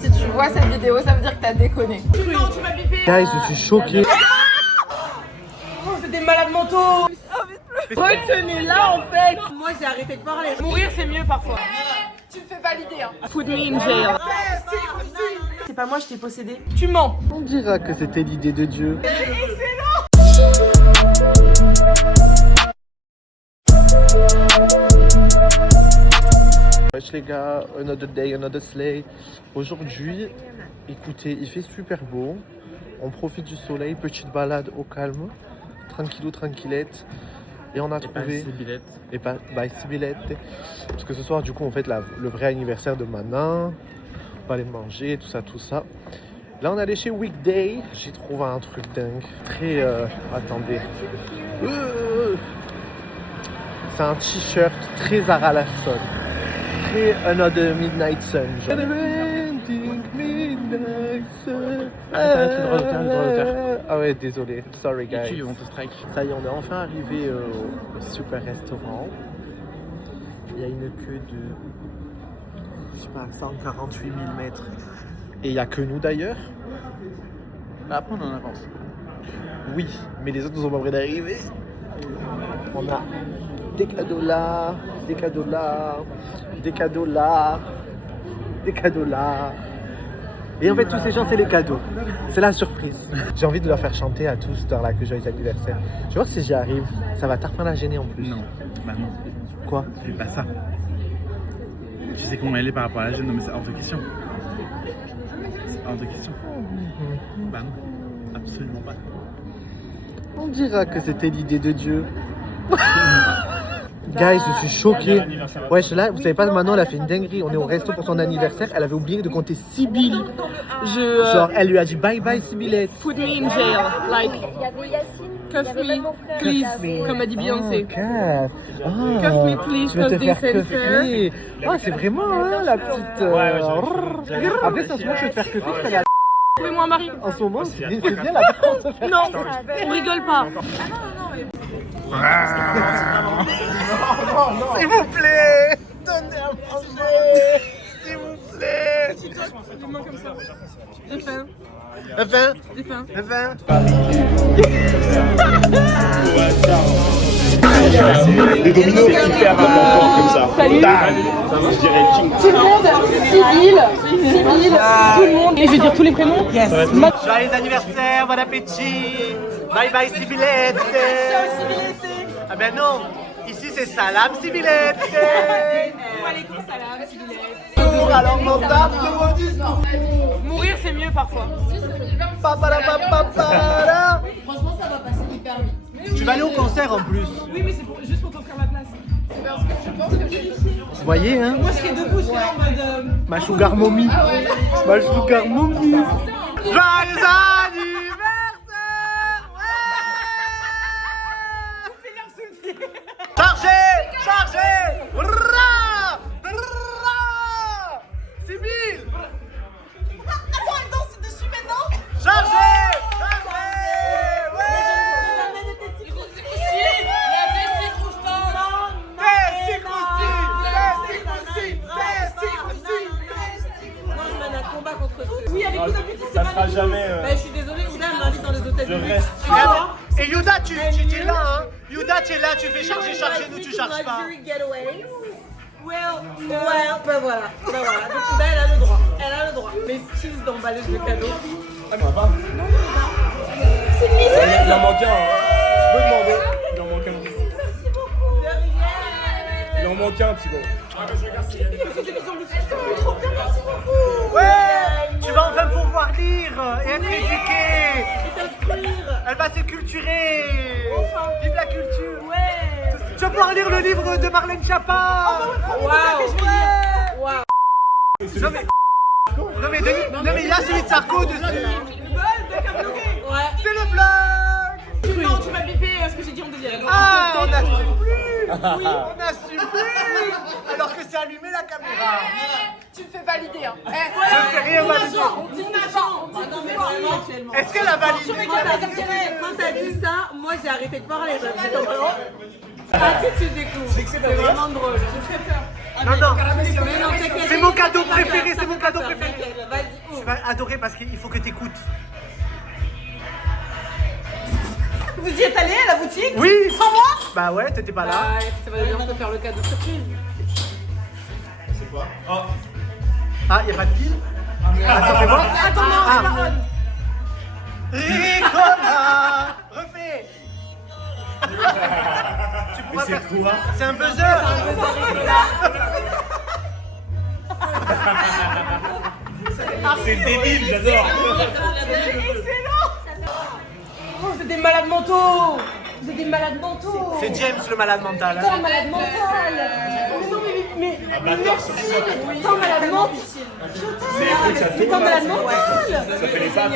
Si tu vois cette vidéo, ça veut dire que t'as déconné. Non, tu m'as bipé. Guys, je suis choqué. Oh, c'est des malades mentaux. Retenez-la en fait. Moi, j'ai arrêté de parler. Mourir, c'est mieux parfois. Tu me fais valider. Hein. Put me in jail. C'est pas moi, je t'ai possédé. Tu mens. On dira que c'était l'idée de Dieu. Wesh les gars, another day, another slay. Aujourd'hui, écoutez, il fait super beau. On profite du soleil, petite balade au calme. Tranquillou, tranquillette. Et on a trouvé... Et pas Sibylette. Parce que ce soir, du coup, on fête le vrai anniversaire de Manin. On va aller manger, tout ça, tout ça. Là, on est allé chez Weekday. J'ai trouvé un truc dingue. Très... attendez. C'est un t-shirt très Zara Larsson. Très Another Midnight Sun. Genre. Midnight Sun. Arrête, le droit d'auteur. Ah ouais, désolé. Sorry, guys. Ils vont te strike. Ça y est, on est enfin arrivé au super restaurant. Il y a une queue de, je sais pas, 148 000 mètres. Et il n'y a que nous d'ailleurs. Après, on en avance. Oui, mais les autres nous ont pas près d'arriver. On a des cadeaux là, des cadeaux là, des cadeaux là, des cadeaux là. Et en fait, tous ces gens, c'est les cadeaux. C'est la surprise. J'ai envie de leur faire chanter à tous dans la que joyeux anniversaire. Je vais voir si j'y arrive. Ça va tarpin la gêner en plus. Non, bah non. Quoi? Fais pas ça. Tu sais comment elle est par rapport à la gêne, non mais c'est hors de question. C'est hors de question. Bah non, absolument pas. On dira que c'était l'idée de Dieu. Guys, je suis choqué. Wesh, là, vous savez pas, maintenant elle a fait une dinguerie. On est au resto pour son anniversaire. Elle avait oublié de compter Sibylle. Genre, elle lui a dit bye bye Sibylette. Put me in jail. Like, Il y avait Yacine, cuff il y avait même mon me, frère. please. Comme a dit Beyoncé. Oh, cuff. Cuff me, please, Tu veux te cause faire they cuffer. Ah, c'est vraiment hein, la petite. Après, ça se voit, je vais te faire cuffer. Je serai là. Trouvez-moi un mari. En ce moment, c'est bien la défense de faire. Non, on rigole pas. S'il vous plaît, donnez à manger. S'il vous plaît. Dis-moi comme ça. J'ai faim. Enfin, J'ai faim. enfin. Des dominos hyper importants comme ça. Salut. Je dirais King. Tout le monde, Sibylle, tout le monde. Et je vais dire tous les prénoms. Yes. Joyeux anniversaire, bon appétit. Bye bye Sibylette. Ah ben non, ici c'est salam Sibylette. Alaikum salam, Sibylle. Pour alors mon table de vos discours. Mourir, c'est mieux parfois. Papara. Franchement, ça va passer hyper vite. Tu vas aller au concert en plus. Oui, mais c'est juste pour t'offrir ma place. C'est parce que je pense que j'ai Vous voyez hein, Moi, je serais debout, je serais en mode. ma sugar mommy. Ma sugar mommy. Joyeux anniversaire. Chargé, chargé. Ra, ra. Sibylle. Attends, elle danse dessus maintenant. Chargé, chargé. Oui, avec vous depuis Ça sera jamais. Je suis désolée, Ouda m'invite dans les hôtels Je de reste. Et Yuda, tu es là, hein. Yuda, tu es là, tu fais charger, nous, tu charges pas. Ben voilà. Donc Ouda, elle a le droit. Elle a le droit. M'excuse d'emballer le cadeau. Ah, mais pas. C'est une misère. Il en manque un. Je peux demander. Il en manque un. Il en manque un, Thibaut. Ouais, tu vas enfin pouvoir lire et être éduquée. Elle va se culturer. Vive la culture. Ouais. Tu vas pouvoir lire le livre de Marlène Schiappa. Waouh. Non mais il y a celui de Sarko dessus. Ouais. C'est le vlog. Non, tu m'as bipé ce que j'ai dit en deuxième. Ah, on n'assume plus. Oui, on n'assume plus. Alors que c'est allumé la caméra. Tu me fais valider. Hein. Je ne fais rien valider. Est-ce qu'elle a validé? Quand t'as dit ça, moi j'ai arrêté de parler. J'ai dit ah, tu découvres. C'est vraiment drôle. J'ai très peur. Non, c'est mon cadeau préféré, c'est mon cadeau préféré. vas adorer parce qu'il faut que tu écoutes. Vous y êtes allé à la boutique? Oui. Sans moi? Bah ouais, t'étais pas là. Ah, ça va bien te faire le cadeau surprise. C'est quoi? Oh, Ah, y a pas de pile? Attends, fais voir. Attends, non, c'est pas on. Ricola. Refais. Tu pourras c'est faire quoi? C'est un buzzer. c'est débile, j'adore. Oh, vous êtes des malades mentaux! Vous êtes des malades mentaux! C'est James le malade mental. Tant malade mental! Mais non, mais merci! Tant malade mental! Mais tant malade mental! Ça fait les pattes.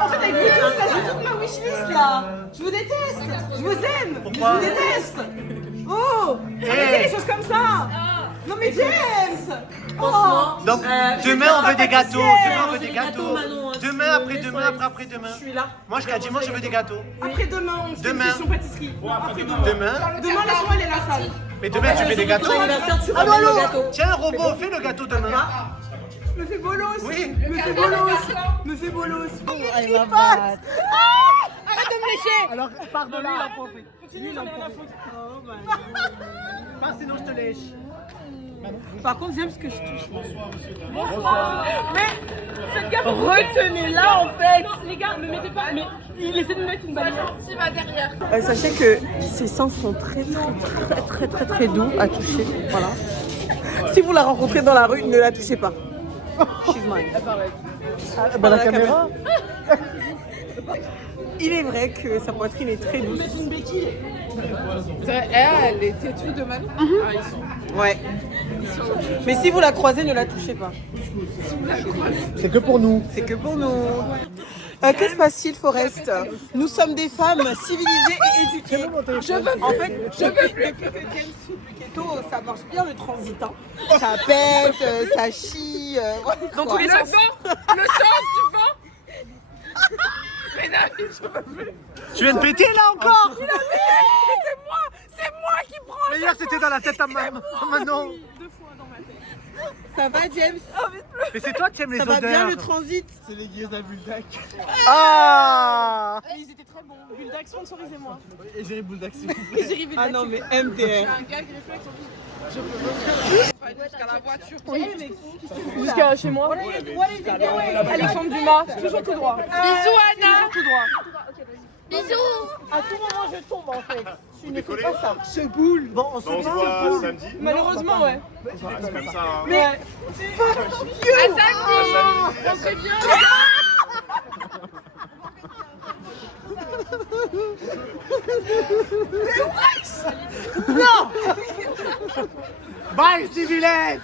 En fait, avec vous tous, là, j'ai toute ma wishlist là! Je vous déteste! Je vous aime! Pourquoi? Je vous déteste! Oh! Arrêtez les choses comme ça! Non mais James! Oh! Donc demain on veut des gâteaux. Demain on veut des gâteaux. Manon, Demain, après-demain, après-demain. Je suis là. Moi jusqu'à dimanche je veux des gâteaux. Après-demain, on se fait une Demain. session pâtisserie. Après-demain. Demain. Demain, laisse-moi aller à la salle. Mais demain tu fais des gâteaux. Allô, allô! Tiens robot, fais le gâteau demain. Me fais bolos! Oui. Me fais bolos! Me fais bolos! Arrête de me lécher! Alors pardon lui il en profite. Continue, j'en ai rien à foutre. Oh my Pas sinon je te lèche. God. Par contre, j'aime ce que je touche. Bonsoir! Mais faites gaffe! Retenez-la en fait! Les gars, me mettez pas. Mais il essaie de me mettre une balle. Tu vas derrière. Sachez que ces seins sont très doux à toucher. Voilà. Si vous la rencontrez dans la rue, ne la touchez pas. She's mine. Bah la caméra. Il est vrai que sa poitrine est très douce. Elle est têtue de Manon. Ouais. Mais si vous la croisez, ne la touchez pas. C'est que pour nous. C'est que pour nous. Que se passe-t-il, Forest? Nous sommes des femmes civilisées et éduquées. Je veux, en fait, depuis que James fait du keto, ça marche bien le transit. Hein. Ça pète, ça chie. Dans tous les sens. Le sens du vent. Mais non, je peux plus. Tu viens de péter là encore? C'est moi qui prends. Mais hier c'était dans la tête à Manon. Ça va, James? Mais c'est toi qui aimes les Ça odeurs. va bien le transit? C'est les guises à Bulldog. Ah. Ils étaient très bons. Bulldog, sponsorisez-moi. Et j'ai Bulldog s'il vous plaît. Ah non, mais MDR. Un gag réflexe en plus. Je peux venir jusqu'à la voiture. Oui, Jusqu'à chez moi. Alexandre Dumas, toujours tout droit. Bisous Anna. Tout droit. Bisous. À tout moment, je tombe en fait. Tu ne fais décoller pas ça. Ce boule. Bon, on se On se voit samedi. Malheureusement, ouais. C'est comme ça. Hein. Mais À samedi. On serait bien. Bye civilette.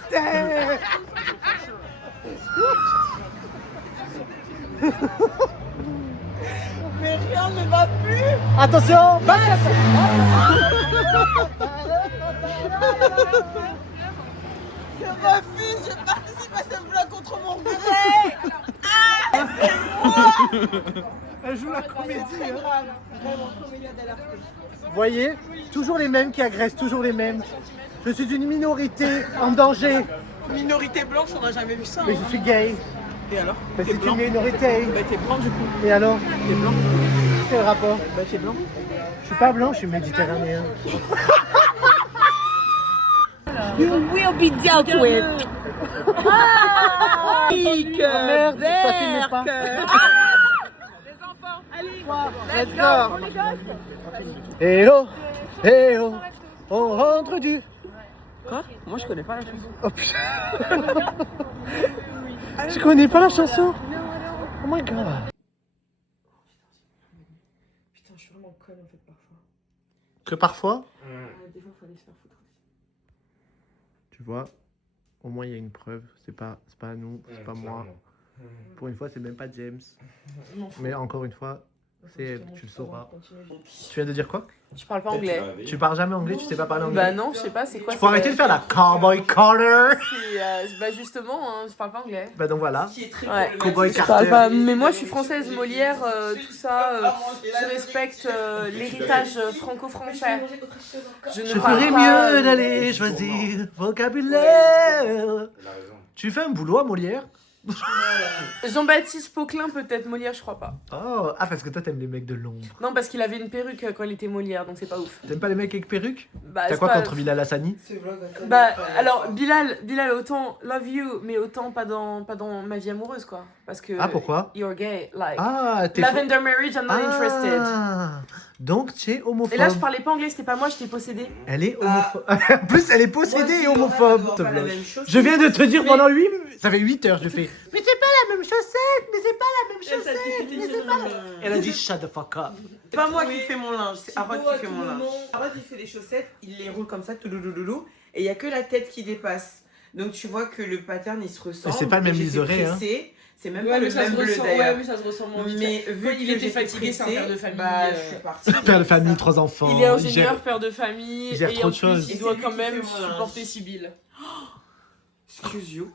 mais rien ne va plus. Attention. Je refuse, je participe à cette blague contre mon gré. Elle joue la comédie. C'est grave. Vraiment, comédia dell'arte. Voyez, toujours les mêmes qui agressent, toujours les mêmes. Je suis une minorité en danger. Minorité blanche, on n'a jamais vu ça. Mais je suis gay. Et alors? Mais T'es c'est blanc. une minorité. Bah t'es blanc du coup. Et alors? T'es blanc. Quel rapport? Bah t'es blanc. Je suis pas blanc, je suis méditerranéen. You will be dealt with. Merde, ça filme pas. Let's go. Eh oh, eh oh, on rentre du... Quoi? Moi je connais pas la chanson. Oh putain. Tu connais pas la chanson? Oh my god. Putain, je suis vraiment conne en fait parfois. Que parfois? Des fois, faut aller se faire foutre. Tu vois, au moins il y a une preuve. C'est pas nous, c'est pas moi. Pour une fois, c'est même pas James. Mais encore une fois, Tu le sauras. Tu viens de dire quoi? Je parle pas anglais. Tu parles jamais anglais, tu sais pas parler anglais? Bah non, je sais pas, c'est quoi? Tu pourrais arrêter de faire la cowboy collar. Bah justement, hein, je parle pas anglais. Bah donc voilà. Ouais. Cowboy Je parle Carter. pas, mais moi je suis française, Molière, tout ça. Je respecte l'héritage franco-français. Je ne ferais parle mieux pas, d'aller choisir vocabulaire. Tu fais un boulot à Molière? Jean-Baptiste Poquelin peut-être, Molière je crois pas. Oh, ah parce que toi t'aimes les mecs de l'ombre. Non parce qu'il avait une perruque quand il était Molière, donc c'est pas ouf. T'aimes pas les mecs avec perruque? Bah, T'as c'est quoi pas- contre Bilal Hassani? Bah alors Bilal autant love you, mais autant pas dans ma vie amoureuse quoi. Parce que Ah pourquoi? you're gay, like Ah t'es Lavender Marriage, I'm not interested. Ah, donc tu es homophobe. Et là je parlais pas anglais, c'était pas moi, j'étais possédée. Elle est homophobe. En plus elle est possédée et homophobe. te bloque. chose. Je viens de te dire pendant 8... Ça fait 8 heures je fais. Mais c'est pas la même chaussette. Mais c'est pas la même chaussette. Mais c'est pas la... Elle a dit shut the fuck up. C'est pas moi qui fais mon linge, c'est Arod qui fait mon linge. Arod il fait les chaussettes, il les roule comme ça, touloulouloulou, et il y a que la tête qui dépasse. Donc tu vois que le pattern il se ressemble. Et c'est pas le même J'étais liseré, hein. pressée. C'est même Ouais, pas mais le ça même se bleu ressent, d'ailleurs. ouais, mais ça se ressent moins vite. Mais vu Quand il que était j'étais fatigué, c'est un pressée, père de famille, bah, je suis partie. Père de famille, 3 enfants. Il est gère- ingénieur, père de famille, il gère et trop en de choses. plus, il Et doit c'est lui quand qui même fait mon linge. supporter Sibylle. Excuse you.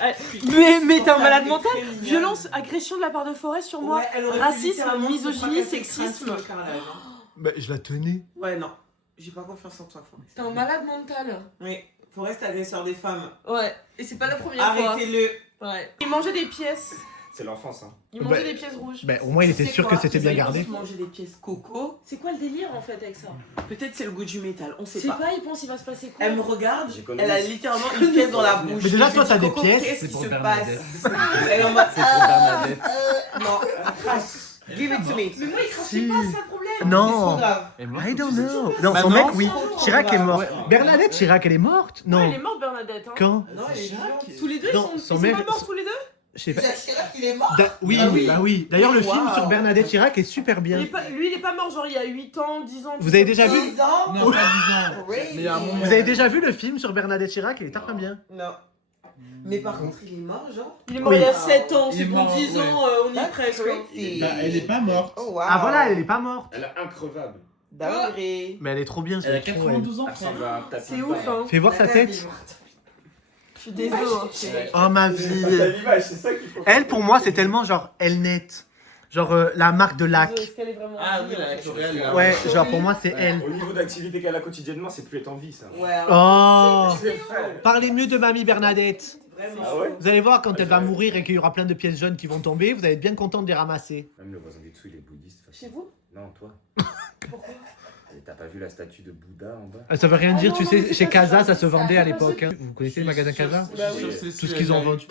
Mais t'es un malade Elle est mental. très mignonne. Violence, agression de la part de Forest sur moi. Ouais, elle aurait pu Racisme, littéralement se misogynie, fracasser sexisme. le crâne sur le carrelage, hein. Bah, je la tenais. Ouais, non. J'ai pas confiance en toi, Forest. T'es un malade mental. Oui, Forest agresseur des femmes. Ouais, et c'est pas la première fois. Arrêtez-le. Ouais. Il mangeait des pièces. C'est l'enfance, hein. Il mangeait Bah, des pièces rouges. Bah, au moins il était Tu sais sûr quoi, que c'était bien ils gardé. pensent manger des pièces coco. C'est quoi le délire en fait avec ça? Peut-être c'est le goût du métal, on sait C'est pas. pas, il pense il va se passer quoi? Elle me regarde, J'économise. elle a littéralement une pièce dans la bouche. Mais déjà, Je toi, lui t'as dis, des Coco, pièces, qu'est-ce c'est qui pour se Bernadette. passe Elle est en mode, C'est pour Bernadette. non, give it to me. Mais moi il crachait Si. pas, c'est ça le problème. C'est trop Non. grave. I don't know. Non, Bah son non. mec, oui. Chirac est mort. Bernadette Chirac, elle est morte? Non, elle Non. est morte Bernadette. Hein. Quand? Non, elle est vivante. Tous les deux, Non, ils son sont mec- pas morts tous les deux? Je sais pas. Jacques Chirac, il est mort. Oui, Ah oui. bah oui. D'ailleurs, le Wow. film sur Bernadette Chirac est super bien. Lui il est pas mort genre il y a 8 ans, 10 ans. Vous avez déjà vu? 10 ans. Non, pas 10 ans. Crazy. Mais il y a un moment. Vous avez déjà vu le film sur Bernadette Chirac? Il est très bien. Non. Mais par contre, il est mort, genre. Il est mort Oui. il y a 7 ans, Il c'est est bon mort, 10 ouais. ans, on y est That's presque. Hein. crazy. Bah, elle est pas morte. Oh, wow. Ah voilà, elle est pas morte. Elle est increvable. Dinguerie. Mais elle est trop bien. Elle a ce trou, 92 ans, Elle frère. ressemble à un tapis. C'est ouf hein. Fais voir sa tête. Je suis désolée. Oh ma vie. l'image, c'est ça qu'il faut. Elle, pour moi, c'est tellement genre Elnet. Genre la marque de lac. Est-ce qu'elle est vraiment Ah oui, la L'Oréal, là. Ouais, genre pour moi, c'est elle. Au niveau d'activité qu'elle a quotidiennement, c'est plus être en vie, ça. Ouais. Oh. C'est vrai. Parlez mieux de mamie Bernadette. Vraiment. Ah ouais? Vous allez voir quand elle va mourir et qu'il y aura plein de pièces jaunes qui vont tomber, vous allez être bien content de les ramasser. Même le voisin du dessous, il est bouddhiste. Chez vous? Non, toi. Pourquoi? Et t'as pas vu la statue de Bouddha en bas? Ça veut rien Ah dire, non, tu non, sais, mais c'est chez pas Casa, ça, ça se c'est vendait ça, à c'est pas l'époque. Hein. Vous connaissez le magasin Casa? Bah oui. Tout ce qu'ils ont vendu.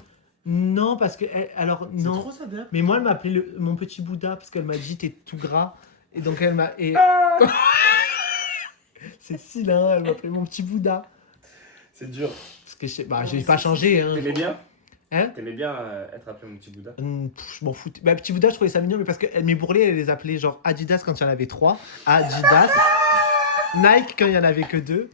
Non, parce que. Alors, C'est non. trop ça, bien. Mais moi, elle m'a appelé mon petit Bouddha parce qu'elle m'a dit t'es tout gras. Et donc, elle m'a. Et... C'est si là, elle m'a appelé mon petit Bouddha. C'est dur. Parce que j'ai pas changé. Hein. T'aimais bien? Hein? T'aimais bien être appelé mon petit Bouddha? Je m'en foutais. Bah, petit Bouddha, je trouvais ça mignon, mais parce que mes bourrelets, elle les appelait genre Adidas quand il y en avait 3. Adidas. Nike quand il y en avait que 2.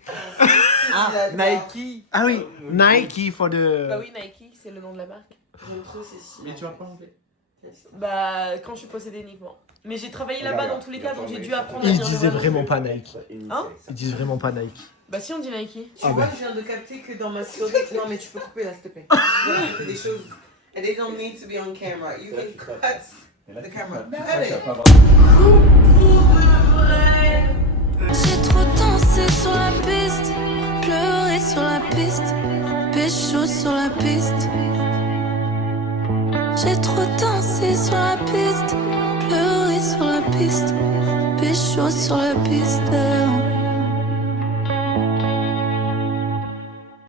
Ah, Nike. Ah oui, Nike for the. Bah oui, Nike, c'est le nom de la marque. J'aime trop ces signes. Mais tu vas pas enlever. Bah, quand je suis possédée uniquement. Mais j'ai travaillé là-bas dans tous les cas, donc j'ai dû apprendre à Ils dire le disaient vrai nom. vraiment pas Nike. Hein? Ils disent vraiment pas Nike. Bah si, on dit Nike. Tu Ah vois, bah. je viens de capter que dans ma story. Non, mais tu peux couper là, s'il te plaît. Je dois rajouter des choses. And they don't need to be on camera. You can cut the camera. Allez. J'ai trop dansé sur la piste, pleuré sur la piste, pécho sur la piste. J'ai trop dansé sur la piste, pleuré sur la piste, pécho sur la piste.